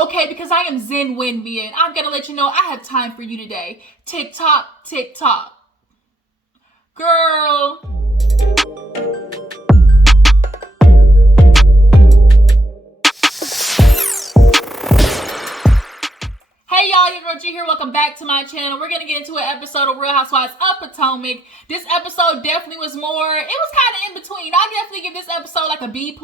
Okay, because I am Zen Wendy, and I'm gonna let you know I have time for you today. Tick tock, tick tock. Girl. Hey y'all, your girl G here. Welcome back to my channel. We're gonna get into an episode of Real Housewives of Potomac. This episode definitely was more, it was kind of in between. I definitely give this episode like a B+.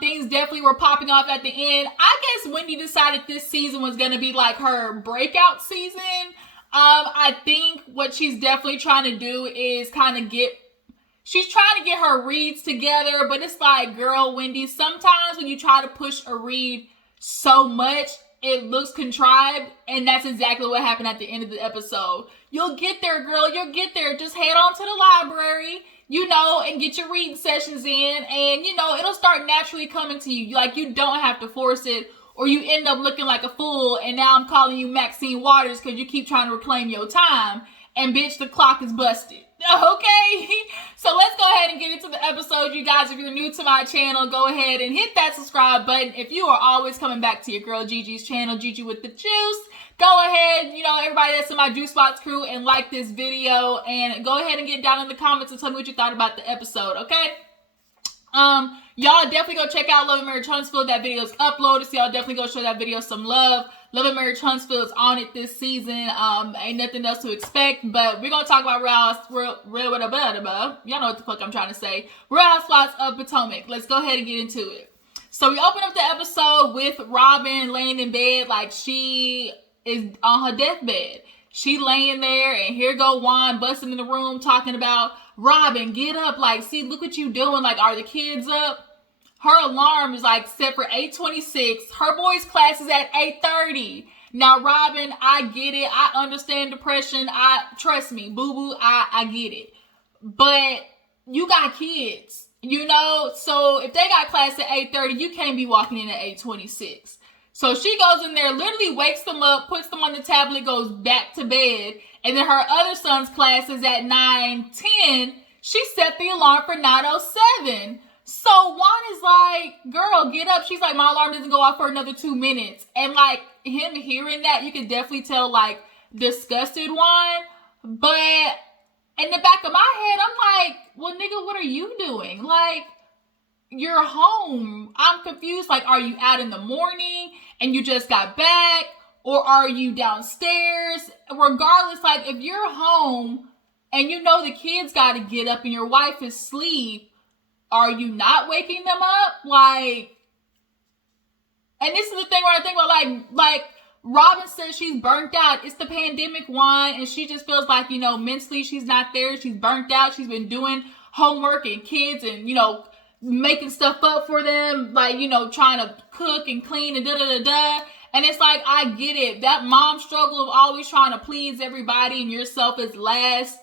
Things definitely were popping off at the end. I guess Wendy decided this season was gonna be like her breakout season. I think what she's definitely trying to do is she's trying to get her reads together, but it's like, girl, Wendy, sometimes when you try to push a read so much, it looks contrived, and that's exactly what happened at the end of the episode. You'll get there, girl. You'll get there. Just head on to the library, and get your reading sessions in, and, it'll start naturally coming to you. Like, you don't have to force it, or you end up looking like a fool, and now I'm calling you Maxine Waters because you keep trying to reclaim your time, and bitch, the clock is busted. Okay, so let's go ahead and get into the episode, you guys. If you're new to my channel, go ahead and hit that subscribe button. If you are always coming back to your girl Gigi's channel, Gigi with the juice, go ahead, everybody that's in my Juice Box crew, and like this video, and go ahead and get down in the comments and tell me what you thought about the episode, okay? Y'all definitely go check out Love and Marriage Huntsville. That video is uploaded, so y'all definitely go show that video some love. Love and Marriage Huntsville is on it this season. Ain't nothing else to expect, but we're gonna talk about y'all know what the fuck I'm trying to say. Real Housewives of Potomac. Let's go ahead and get into it. So we open up the episode with Robyn laying in bed like she is on her deathbed. She laying there, and here go Juan busting in the room talking about, Robyn, get up, like, see, look what you doing, like, are the kids up? Her alarm is like set for 8:26. Her boys' class is at 8:30. Now, Robyn, I get it. I understand depression. Trust me, boo-boo, I get it. But you got kids, so if they got class at 8:30, you can't be walking in at 8:26. So she goes in there, literally wakes them up, puts them on the tablet, goes back to bed. And then her other son's class is at 9:10. She set the alarm for 9:07. So Juan is like, girl, get up. She's like, my alarm doesn't go off for another 2 minutes. And like, him hearing that, you can definitely tell, like, disgusted Juan. But in the back of my head, I'm like, well, nigga, what are you doing? Like, you're home. I'm confused. Like, are you out in the morning and you just got back? Or are you downstairs? Regardless, like, if you're home and the kids got to get up and your wife is asleep, are you not waking them up? Like, and this is the thing where I think about, like Robyn says she's burnt out. It's the pandemic, Juan, and she just feels like, mentally she's not there. She's burnt out. She's been doing homework and kids and, making stuff up for them, like, trying to cook and clean and da-da-da-da. And it's like, I get it. That mom struggle of always trying to please everybody and yourself is last.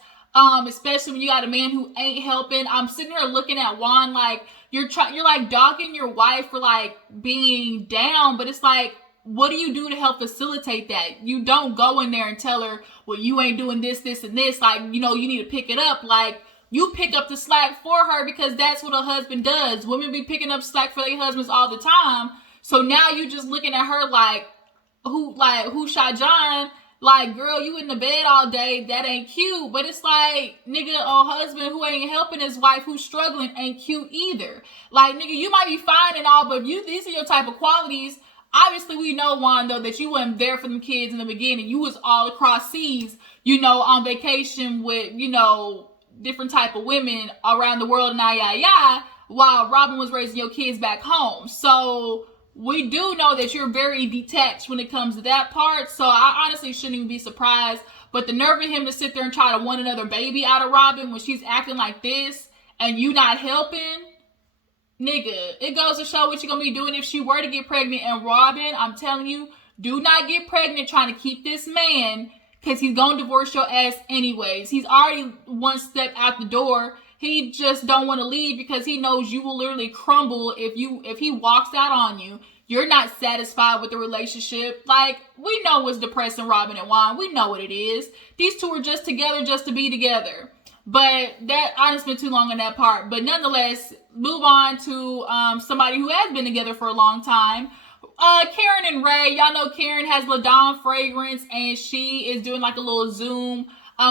Especially when you got a man who ain't helping. I'm sitting here looking at Juan like you're like dogging your wife for like being down, but it's like, what do you do to help facilitate that? You don't go in there and tell her, well, you ain't doing this, this, and this. Like, you need to pick it up. Like, you pick up the slack for her because that's what a husband does. Women be picking up slack for their husbands all the time. So now you just looking at her like, who shot John? Like, girl, you in the bed all day. That ain't cute. But it's like, nigga, a husband who ain't helping his wife who's struggling ain't cute either. Like, nigga, you might be fine and all, but these are your type of qualities. Obviously, we know, Juan, though, that you wasn't there for them kids in the beginning. You was all across seas, on vacation with, different type of women around the world, while Robyn was raising your kids back home. So we do know that you're very detached when it comes to that part. So I honestly shouldn't even be surprised. But the nerve of him to sit there and try to want another baby out of Robyn when she's acting like this and you not helping, nigga, it goes to show what you're going to be doing if she were to get pregnant. And Robyn, I'm telling you, do not get pregnant trying to keep this man, because he's going to divorce your ass anyways. He's already one step out the door. He just don't want to leave because he knows you will literally crumble if he walks out on you. You're not satisfied with the relationship. Like, we know what's depressing Robyn and Juan. We know what it is. These two are just together just to be together. But I didn't spend too long on that part. But nonetheless, move on to somebody who has been together for a long time. Karen and Ray, y'all know Karen has LaDon fragrance, and she is doing like a little Zoom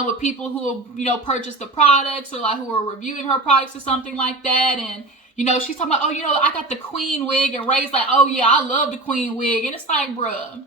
with people who have, you know, purchased the products or like who are reviewing her products or something like that. And, you know, she's talking about, oh, you know, I got the queen wig, and Ray's like, oh yeah, I love the queen wig. And it's like, bruh,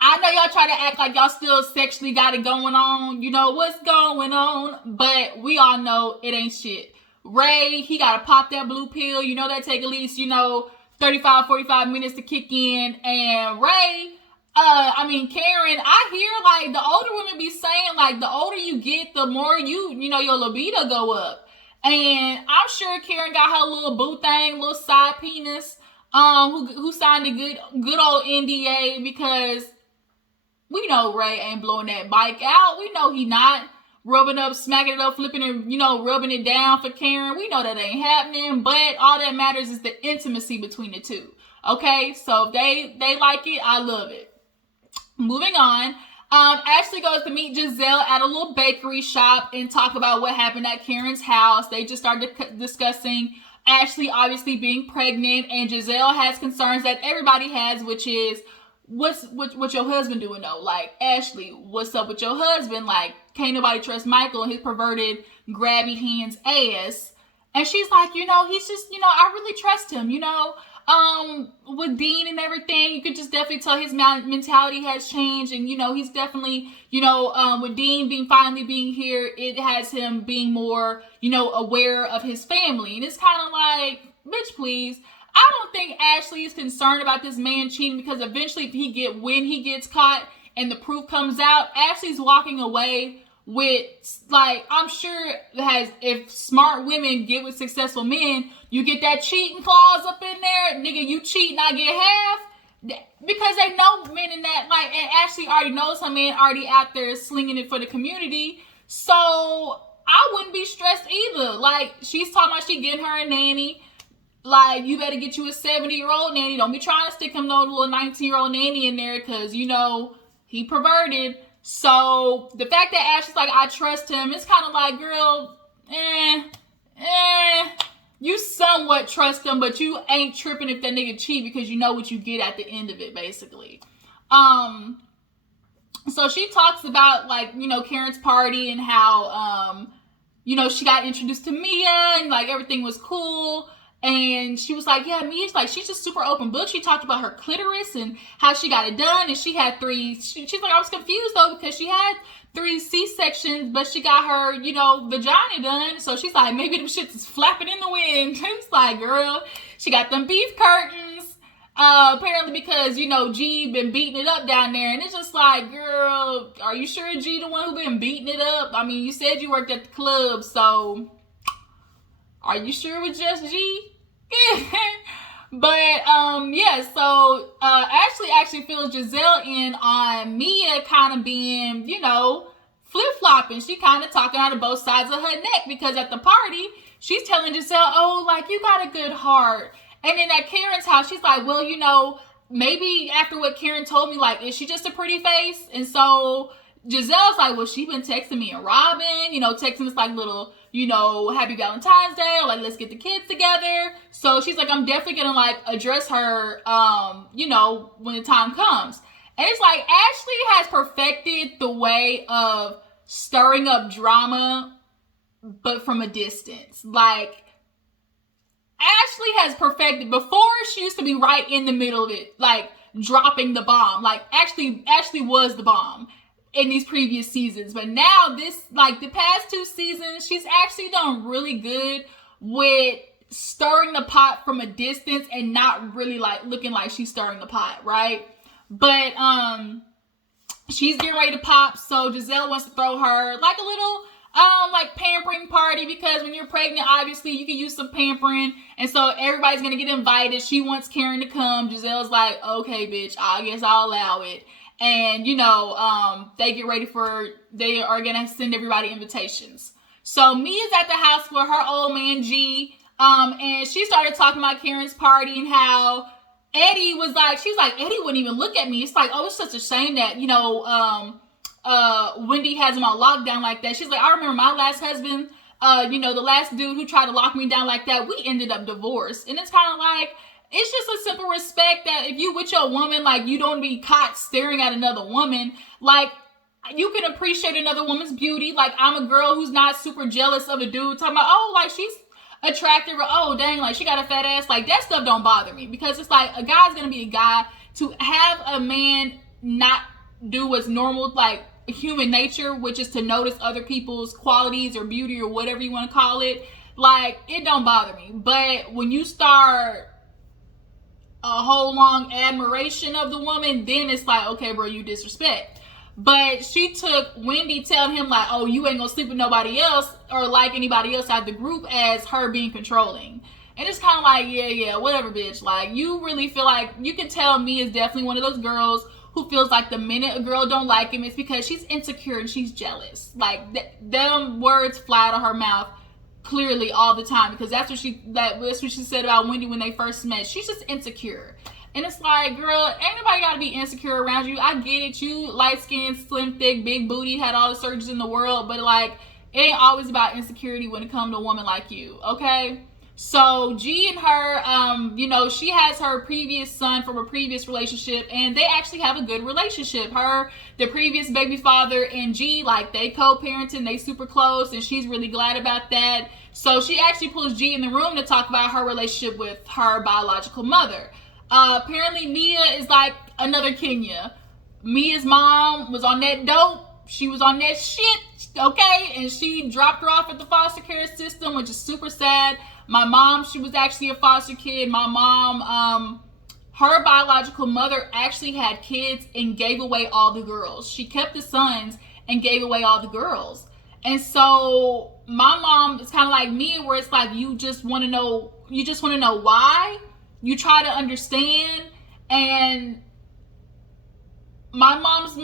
I know y'all try to act like y'all still sexually got it going on, you know what's going on, but we all know it ain't shit. Ray, he gotta pop that blue pill, you know that take at least, you know, 35, 45 minutes to kick in. And Ray, Karen, I hear like the older women be saying like the older you get, the more you know, your libido go up. And I'm sure Karen got her little boo thing, little side penis, who signed a good old NDA, because we know Ray ain't blowing that bike out. We know he not rubbing up, smacking it up, flipping it, you know, rubbing it down for Karen. We know that ain't happening, but all that matters is the intimacy between the two. Okay, so if they like it, I love it. Moving on, Ashley goes to meet Gizelle at a little bakery shop and talk about what happened at Karen's house. They just started discussing Ashley obviously being pregnant, and Gizelle has concerns that everybody has, which is, what your husband doing though? Like, Ashley, what's up with your husband? Like, can't nobody trust Michael and his perverted grabby hands ass. And she's like, you know, he's just, you know, I really trust him, you know. With Dean and everything, you could just definitely tell his mentality has changed. And, you know, he's definitely, you know, with Dean finally being here, it has him being more, you know, aware of his family. And it's kind of like, bitch, please. I don't think Ashley is concerned about this man cheating, because eventually when he gets caught and the proof comes out, Ashley's walking away with, like, I'm sure if smart women get with successful men, you get that cheating clause up in there, nigga, you cheat and I get half, because they know men in that, like, and Ashley already knows her man already out there slinging it for the community, so I wouldn't be stressed either. Like, she's talking about she getting her a nanny. Like, you better get you a 70-year-old nanny. Don't be trying to stick him no little 19-year-old nanny in there, because, you know, he perverted. So, the fact that Ashley's like, I trust him, it's kind of like, girl, you somewhat trust him, but you ain't tripping if that nigga cheat, because you know what you get at the end of it, basically. So she talks about, like, you know, Karen's party and how, you know, she got introduced to Mia and, like, everything was cool. And she was like, yeah, Mia's like, she's just super open book. She talked about her clitoris and how she got it done. And she had she's like, I was confused though, because she had 3 C-sections, but she got her, you know, vagina done. So she's like, maybe them shits is flapping in the wind. It's like, girl, she got them beef curtains. Apparently because, you know, G been beating it up down there. And it's just like, girl, are you sure G the one who been beating it up? I mean, you said you worked at the club, so are you sure it was just G? But so Ashley actually fills Gizelle in on Mia kind of being, you know, flip-flopping. She kind of talking out of both sides of her neck, because at the party she's telling Gizelle, oh, like, you got a good heart. And then at Karen's house she's like, well, you know, maybe after what Karen told me, like, is she just a pretty face? And so Giselle's like, well, she been texting me and Robyn, you know, texting us like little, you know, happy Valentine's Day, or like, let's get the kids together. So she's like, I'm definitely gonna like address her, you know, when the time comes. And it's like, Ashley has perfected the way of stirring up drama, but from a distance. Like, Ashley has perfected, before she used to be right in the middle of it, like dropping the bomb. Like, Ashley was the bomb in these previous seasons, but now this, like, the past 2 seasons, she's actually done really good with stirring the pot from a distance and not really like looking like she's stirring the pot, right? But she's getting ready to pop, so Gizelle wants to throw her like a little like pampering party, because when you're pregnant, obviously you can use some pampering, and so everybody's gonna get invited. She wants Karen to come. Giselle's like, okay, bitch, I guess I'll allow it. And, you know, they are going to send everybody invitations. So Mia's at the house with her old man, G. And she started talking about Karen's party and how Eddie was like, she's like, Eddie wouldn't even look at me. It's like, oh, it's such a shame that, you know, Wendy has him on lockdown like that. She's like, I remember my last husband, you know, the last dude who tried to lock me down like that, we ended up divorced. And it's kind of like, it's just a simple respect that if you with your woman, like, you don't be caught staring at another woman. Like, you can appreciate another woman's beauty. Like, I'm a girl who's not super jealous of a dude talking about, oh, like, she's attractive, or oh, dang, like, she got a fat ass. Like, that stuff don't bother me, because it's like, a guy's gonna be a guy. To have a man not do what's normal, like human nature, which is to notice other people's qualities or beauty or whatever you want to call it, like, it don't bother me. But when you start a whole long admiration of the woman, then it's like, okay, bro, you disrespect. But she took Wendy telling him, like, oh, you ain't gonna sleep with nobody else or like anybody else out the group, as her being controlling. And it's kind of like, yeah, whatever, bitch. Like, you really feel like, you can tell me is definitely one of those girls who feels like the minute a girl don't like him, it's because she's insecure and she's jealous. Like, them words fly out of her mouth clearly all the time, because that's what she said about Wendy when they first met. She's just insecure. And it's like, girl, ain't nobody gotta be insecure around you. I get it. You light-skinned, slim, thick, big booty, had all the surgeries in the world, but like, it ain't always about insecurity when it comes to a woman like you, okay? So G and her, she has her previous son from a previous relationship, and they actually have a good relationship. The previous baby father, and G, like, they co-parenting, they super close, and she's really glad about that. So she actually pulls G in the room to talk about her relationship with her biological mother. Apparently Mia is like another Kenya. Mia's mom was on that dope. She was on that shit, okay? And she dropped her off at the foster care system, which is super sad. My mom, she was actually a foster kid. My mom, her biological mother actually had kids and gave away all the girls. She kept the sons and gave away all the girls. And so my mom is kind of like me, where it's like, you just want to know why. You try to understand. And my mom's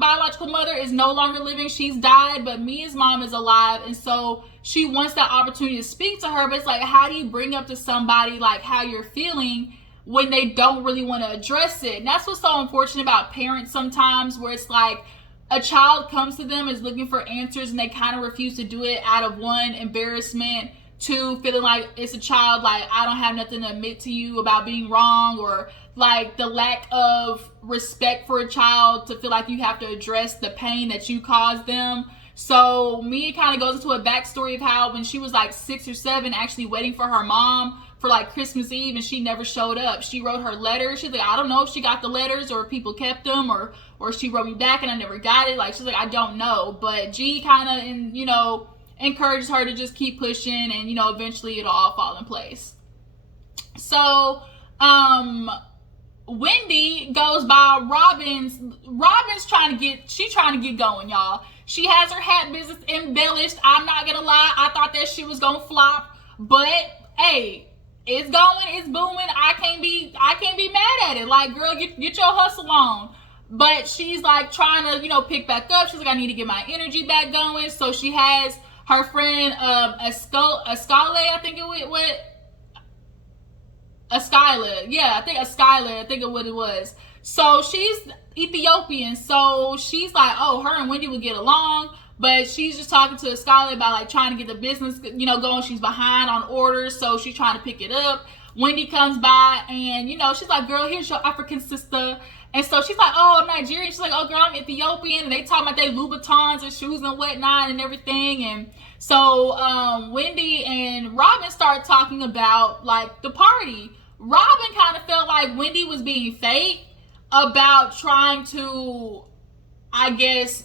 biological mother is no longer living. She's died, but Mia's mom is alive. And so she wants that opportunity to speak to her. But it's like, how do you bring up to somebody like how you're feeling when they don't really want to address it? And that's what's so unfortunate about parents sometimes, where it's like a child comes to them, is looking for answers, and they kind of refuse to do it out of, one, embarrassment, two, feeling like it's a child, like, I don't have nothing to admit to you about being wrong, or like the lack of respect for a child to feel like you have to address the pain that you caused them. So Mia kind of goes into a backstory of how when she was like 6 or 7, actually waiting for her mom for like Christmas Eve, and she never showed up. She wrote her letter. She's like, I don't know if she got the letters or if people kept them, or she wrote me back and I never got it. Like, she's like, I don't know. But G kind of, encourages her to just keep pushing, and, eventually it'll all fall in place. So, Wendy goes by Robyn's trying to get going, y'all. She has her hat business embellished. I'm not gonna lie, I thought that shit was gonna flop, but hey, it's going, it's booming. I can't be mad at it. Like, girl, get your hustle on. But she's like trying to, pick back up. She's like, I need to get my energy back going. So she has her friend, Ascala, I think it was. Askyla, yeah, I think of what it was. So she's Ethiopian, so she's like, oh, her and Wendy would get along, but she's just talking to Askyla about like trying to get the business, going. She's behind on orders, so she's trying to pick it up. Wendy comes by, and she's like, girl, here's your African sister. And so she's like, oh, I'm Nigerian. She's like, oh, girl, I'm Ethiopian. And they talk about their Louboutins and shoes and whatnot and everything. And so Wendy and Robyn start talking about like the party. Robyn kind of felt like Wendy was being fake about trying to, I guess,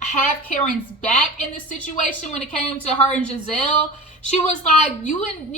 have Karen's back in this situation when it came to her and Gizelle. She was like, you and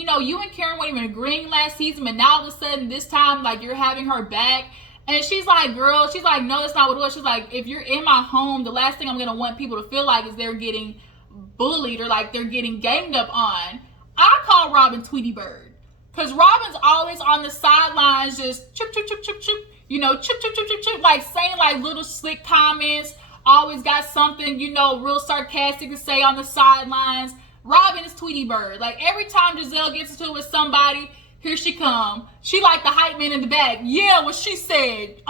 Karen weren't even agreeing last season, but now all of a sudden this time, like, you're having her back. And she's like, girl, she's like, no, that's not what it was. She's like, if you're in my home, the last thing I'm going to want people to feel like is they're getting bullied or like they're getting ganged up on. I call Robyn Tweety Bird. Because Robyn's always on the sidelines just chip, chip, chip, chip, chip. Chip, chip, chip, chip, chip. Like saying like little slick comments. Always got something, real sarcastic to say on the sidelines. Robyn is Tweety Bird. Like every time Gizelle gets into it with somebody, here she come. She like the hype man in the back. Yeah, what she said.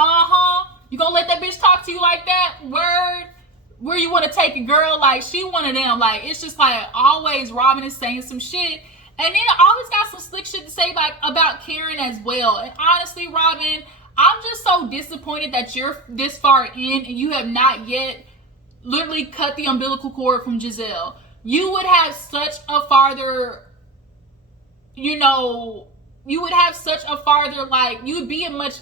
You gonna let that bitch talk to you like that? Word. Where you want to take it, girl? Like, she one of them. Like, it's just like always Robyn is saying some shit. And then I always got some slick shit to say about Karen as well. And honestly, Robyn, I'm just so disappointed that you're this far in and you have not yet literally cut the umbilical cord from Gizelle. You would have such a farther, you would be a much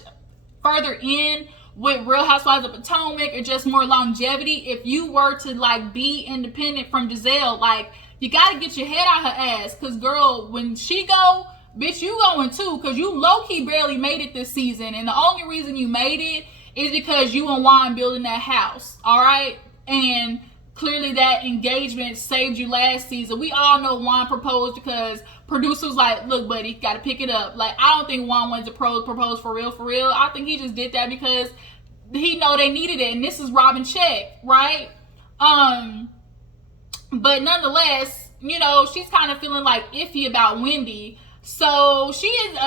further in with Real Housewives of Potomac or just more longevity if you were to like be independent from Gizelle. Like, you gotta get your head out her ass, cause girl, when she go, bitch, you going too, cause you low-key barely made it this season, and the only reason you made it is because you and Juan building that house, all right? And clearly that engagement saved you last season. We all know Juan proposed because producers like, look, buddy, gotta pick it up. Like, I don't think Juan wanted to propose for real. I think he just did that because he know they needed it, and this is Robyn check, right? But nonetheless, she's kind of feeling like iffy about Wendy. So she ends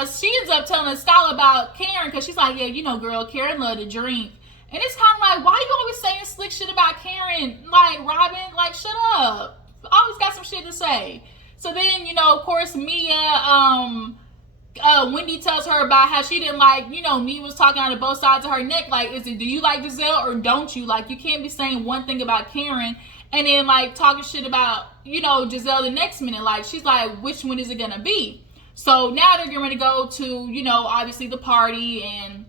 up telling Scala about Karen, because she's like, yeah, girl, Karen loved to drink. And it's kind of like, why you always saying slick shit about Karen? Like, Robyn, like, shut up. Always got some shit to say. So then, of course, Mia, Wendy tells her about how she didn't like, Mia was talking out of both sides of her neck. Like, do you like Gizelle or don't you? Like, you can't be saying one thing about Karen and then, like, talking shit about, Gizelle the next minute. Like, she's like, which one is it gonna be? So now they're getting ready to go to, obviously the party and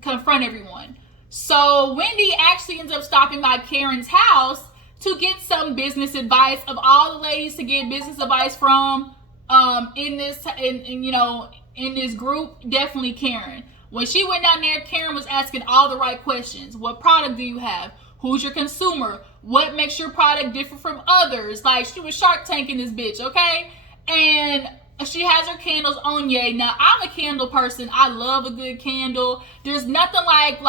confront everyone. So Wendy actually ends up stopping by Karen's house to get some business advice. Of all the ladies to get business advice from in this group, definitely Karen. When she went down there, Karen was asking all the right questions. What product do you have? Who's your consumer? What makes your product different from others? Like, she was Shark Tanking this bitch, okay? And she has her candles on. Now, I'm a candle person. I love a good candle. There's nothing like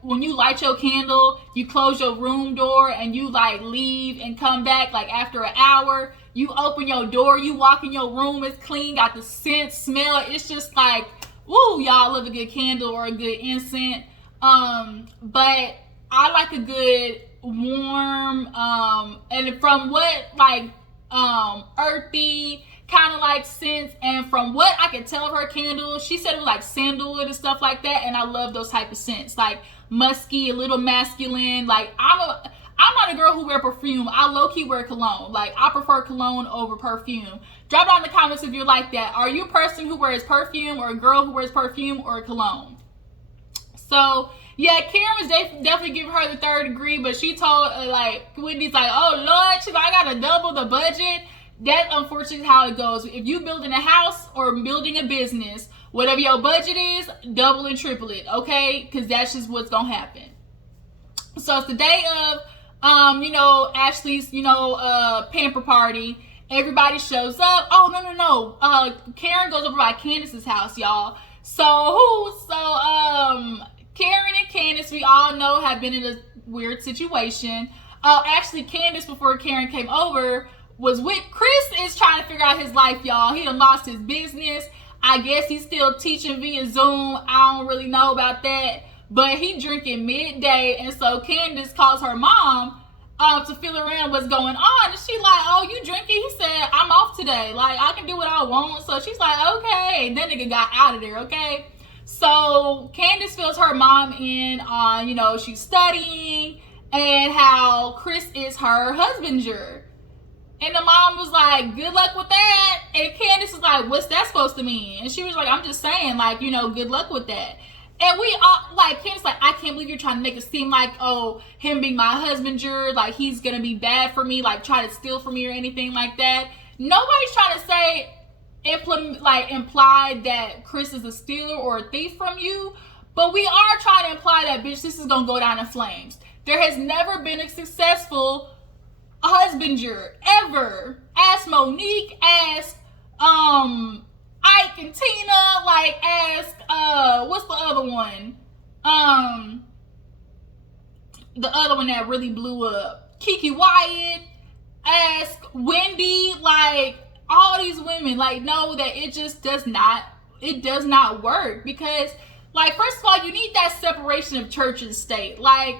when you light your candle, you close your room door and you like leave and come back like after an hour. You open your door, you walk in your room, it's clean, got the scent, smell. It's just like, woo, y'all love a good candle or a good incense. But I like a good warm, and from what like earthy kind of like scents, and from what I could tell of her candle, she said it was like sandalwood and stuff like that, and I love those type of scents, like musky, a little masculine. Like, I'm not a girl who wear perfume. I low-key wear cologne. Like, I prefer cologne over perfume. Drop down in the comments if you're like that. Are you a person who wears perfume, or a girl who wears perfume or cologne? So yeah, Karen was definitely giving her the third degree, but she told Wendy's like, oh Lord, she's like, I gotta double the budget. That's unfortunately how it goes. If you building a house or building a business, whatever your budget is, double and triple it, okay? Because that's just what's gonna happen. So it's the day of Ashley's pamper party. Everybody shows up. Oh no. Karen goes over by Candace's house, y'all. So Karen and Candace, we all know, have been in a weird situation. Actually, Candace, before Karen came over, was with Chris, is trying to figure out his life, y'all. He done lost his business. I guess he's still teaching via Zoom. I don't really know about that. But he drinking midday, and so Candace calls her mom to feel around what's going on. And she like, oh, you drinking? He said, I'm off today. Like, I can do what I want. So she's like, okay. And that nigga got out of there, okay? So Candace fills her mom in on, she's studying and how Chris is her husbander. And the mom was like, good luck with that. And Candace was like, what's that supposed to mean? And she was like, I'm just saying, like, good luck with that. And we all, like, Candace, like, I can't believe you're trying to make it seem like, oh, him being my husbander, like, he's going to be bad for me, like, try to steal from me or anything like that. Nobody's trying to say, imply that Chris is a stealer or a thief from you. But we are trying to imply that, bitch, this is going to go down in flames. There has never been a successful husbander ever. Ask Monique, ask Ike and Tina, like, ask what's the other one? The other one that really blew up, Kiki Wyatt. Ask Wendy. Like, all these women, like, know that it just does not work, because, like, first of all, you need that separation of church and state. Like,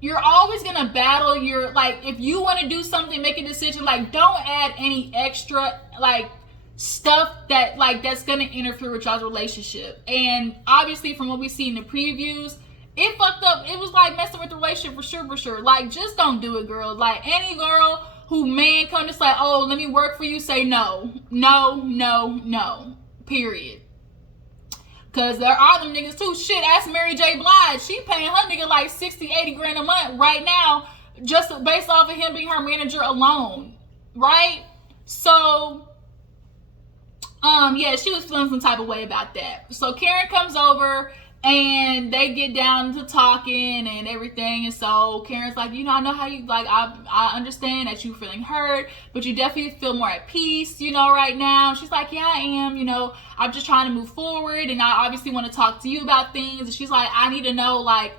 you're always gonna battle your, like, if you want to do something, make a decision, like, don't add any extra, like, stuff that, like, that's gonna interfere with y'all's relationship. And obviously from what we see in the previews, it fucked up. It was like messing with the relationship for sure. Like, just don't do it, girl. Like, any girl who man come just like, oh, let me work for you, say no. Period. Because there are them niggas too. Shit, ask Mary J. Blige. She paying her nigga like 60, 80 grand a month right now, just based off of him being her manager alone. Right? So, yeah, she was feeling some type of way about that. So Karen comes over and they get down to talking and everything. And so Karen's like, you know, I know how you, like, I understand that you feeling hurt, but you definitely feel more at peace, you know, right now. She's like, yeah, I am, you know, I'm just trying to move forward. And I obviously want to talk to you about things. And she's like, I need to know, like,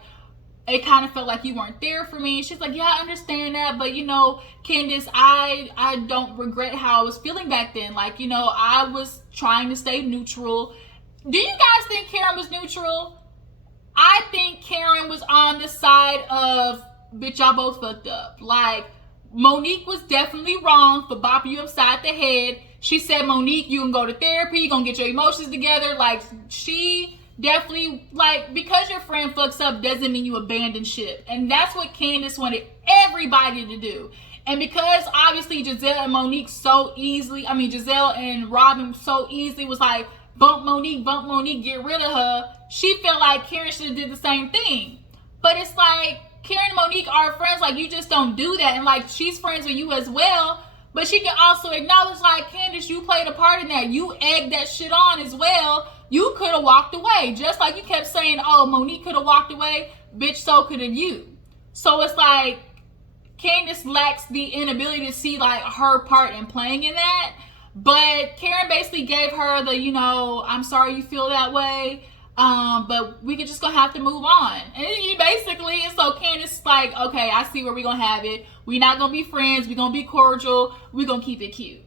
it kind of felt like you weren't there for me. She's like, yeah, I understand that. But, you know, Candace, I don't regret how I was feeling back then. Like, you know, I was trying to stay neutral. Do you guys think Karen was neutral? I think Karen was on the side of, bitch, y'all both fucked up. Like, Monique was definitely wrong for bopping you upside the head. She said, Monique, you can go to therapy, you gonna get your emotions together. Like, she definitely, like, because your friend fucks up doesn't mean you abandon ship. And that's what Candace wanted everybody to do. And because obviously Gizelle and Monique so easily, Gizelle and Robyn so easily was like, bump Monique, get rid of her. She felt like Karen should have did the same thing. But it's like, Karen and Monique are friends. Like, you just don't do that. And like, she's friends with you as well. But she can also acknowledge, like, Candace, you played a part in that. You egged that shit on as well. You could have walked away. Just like you kept saying, oh, Monique could have walked away. Bitch, so could have you. So it's like, Candace lacks the inability to see, like, her part in playing in that. But Karen basically gave her the, you know, I'm sorry you feel that way. But we could just gonna have to move on. And basically, so Candace like, okay, I see where we're gonna have it. We're not gonna be friends. We're gonna be cordial. We're gonna keep it cute.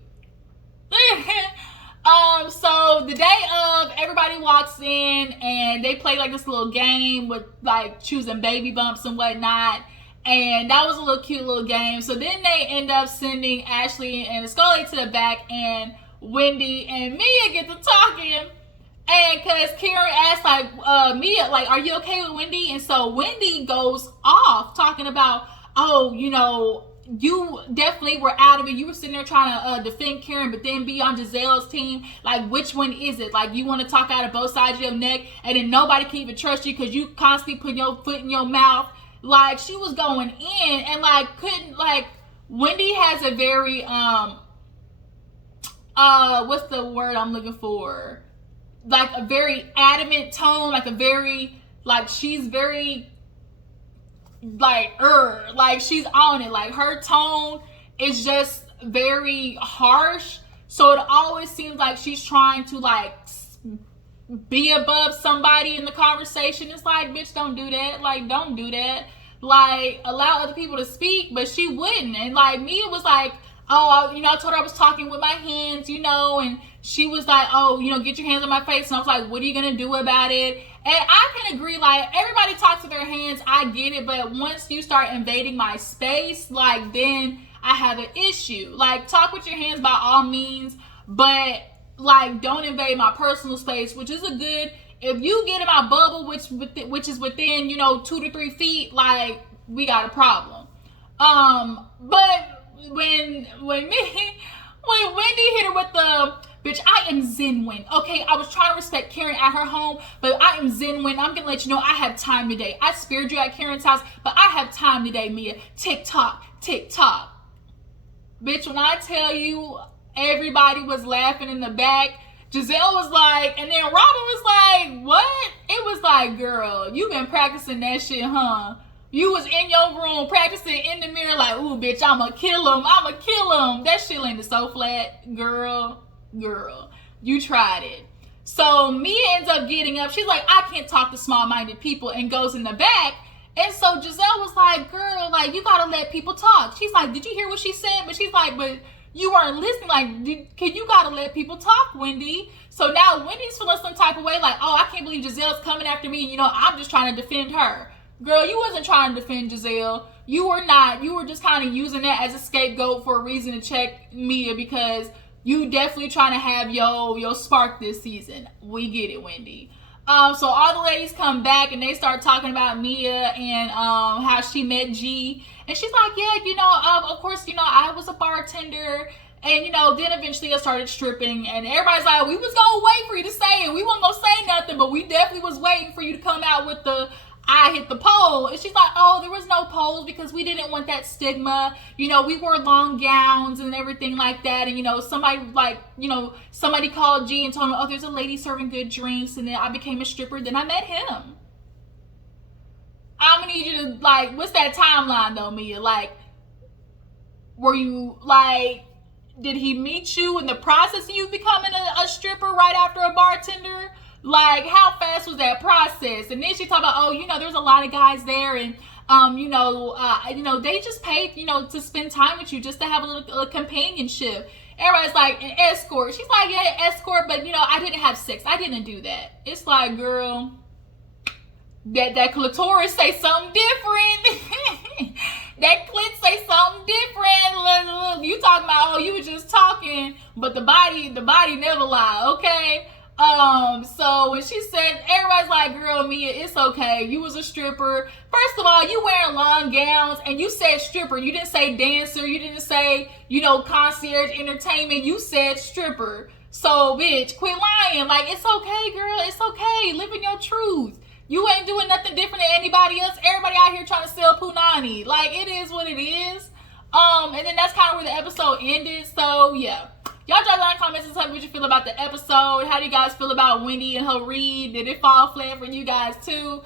So the day of, everybody walks in and they play like this little game with like choosing baby bumps and whatnot. And that was a little cute little game. So then they end up sending Ashley and Scully to the back, and Wendy and Mia get to talking. And because Karen asked, like, Mia, like, are you okay with Wendy? And so Wendy goes off talking about, oh, you know, you definitely were out of it. You were sitting there trying to defend Karen, but then be on Gizelle's team. Like, which one is it? Like, you want to talk out of both sides of your neck, and then nobody can even trust you because you constantly put your foot in your mouth. Like, she was going in, and like, couldn't, like, Wendy has a very, what's the word I'm looking for? Like, a very adamant tone, like a very, like, she's very, like, she's on it. Like, her tone is just very harsh. So it always seems like she's trying to, like, be above somebody in the conversation. It's like, bitch, don't do that. Like, don't do that. Like, allow other people to speak, but she wouldn't. And like, Mia was like, oh, you know, I told her I was talking with my hands, you know, and she was like, oh, you know, get your hands on my face. And I was like, what are you gonna do about it? And I can agree, like, everybody talks with their hands, I get it, but once you start invading my space, like, then I have an issue. Like, talk with your hands by all means, but like, don't invade my personal space, which is a good, if you get in my bubble, which is within, you know, 2 to 3 feet, like, we got a problem. But when Wendy hit her with the, bitch, I am Zen Wen. Okay, I was trying to respect Karen at her home, but I am Zen Wen. I'm gonna let you know I have time today. I spared you at Karen's house, but I have time today, Mia. Tick tock, tick tock. Bitch, when I tell you, everybody was laughing in the back. Gizelle was like, and then Robyn was like, what? It was like, girl, you been practicing that shit, huh? You was in your room practicing in the mirror like, ooh, bitch, I'ma kill him. That shit landed so flat. Girl, you tried it. So Mia ends up getting up. She's like, I can't talk to small-minded people, and goes in the back. And so Gizelle was like, girl, like, you gotta let people talk. She's like, did you hear what she said? But she's like, but you weren't listening. Like, you gotta let people talk, Wendy. So now Wendy's feeling some type of way, like, oh, I can't believe Gizelle's coming after me. You know, I'm just trying to defend her. Girl, you wasn't trying to defend Gizelle. You were not. You were just kind of using that as a scapegoat for a reason to check Mia, because you definitely trying to have your spark this season. We get it, Wendy. So all the ladies come back and they start talking about Mia and how she met G. And she's like, yeah, of course, I was a bartender. And, then eventually I started stripping. And everybody's like, we was going to wait for you to say it. We weren't going to say nothing, but we definitely was waiting for you to come out with the I hit the pole. And she's like, oh, there was no poles because we didn't want that stigma. We wore long gowns and everything like that. And, somebody called G and told me, oh, there's a lady serving good drinks. And then I became a stripper. Then I met him. I'm going to need you to, what's that timeline though, Mia? Were you, did he meet you in the process of you becoming a stripper right after a bartender? How fast was that process? And then she talked about, there's a lot of guys there, and they just paid, to spend time with you, just to have a little companionship. Everybody's like, an escort. She's like, yeah, escort, but I didn't have sex. I didn't do that. It's like, girl, that clitoris say something different. That clit say something different. You talking about, you were just talking, but the body never lie, okay? So when she said, everybody's like, girl, Mia, it's okay. You was a stripper. First of all, you wearing long gowns, and you said stripper. You didn't say dancer. You didn't say, concierge entertainment. You said stripper. So, bitch, quit lying. It's okay, girl. It's okay. Living your truth. You ain't doing nothing different than anybody else. Everybody out here trying to sell punani. It is what it is. And then that's kind of where the episode ended. So, yeah. Y'all drop down in the comments and tell me what you feel about the episode. How do you guys feel about Wendy and her read? Did it fall flat for you guys too?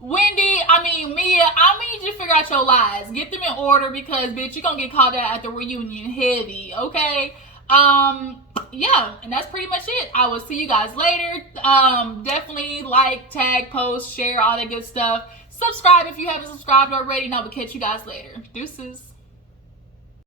Mia, I need you to figure out your lies. Get them in order, because, bitch, you're going to get called out at the reunion heavy, okay? Yeah, and that's pretty much it. I will see you guys later. Definitely tag, post, share, all that good stuff. Subscribe if you haven't subscribed already, and I will catch you guys later. Deuces.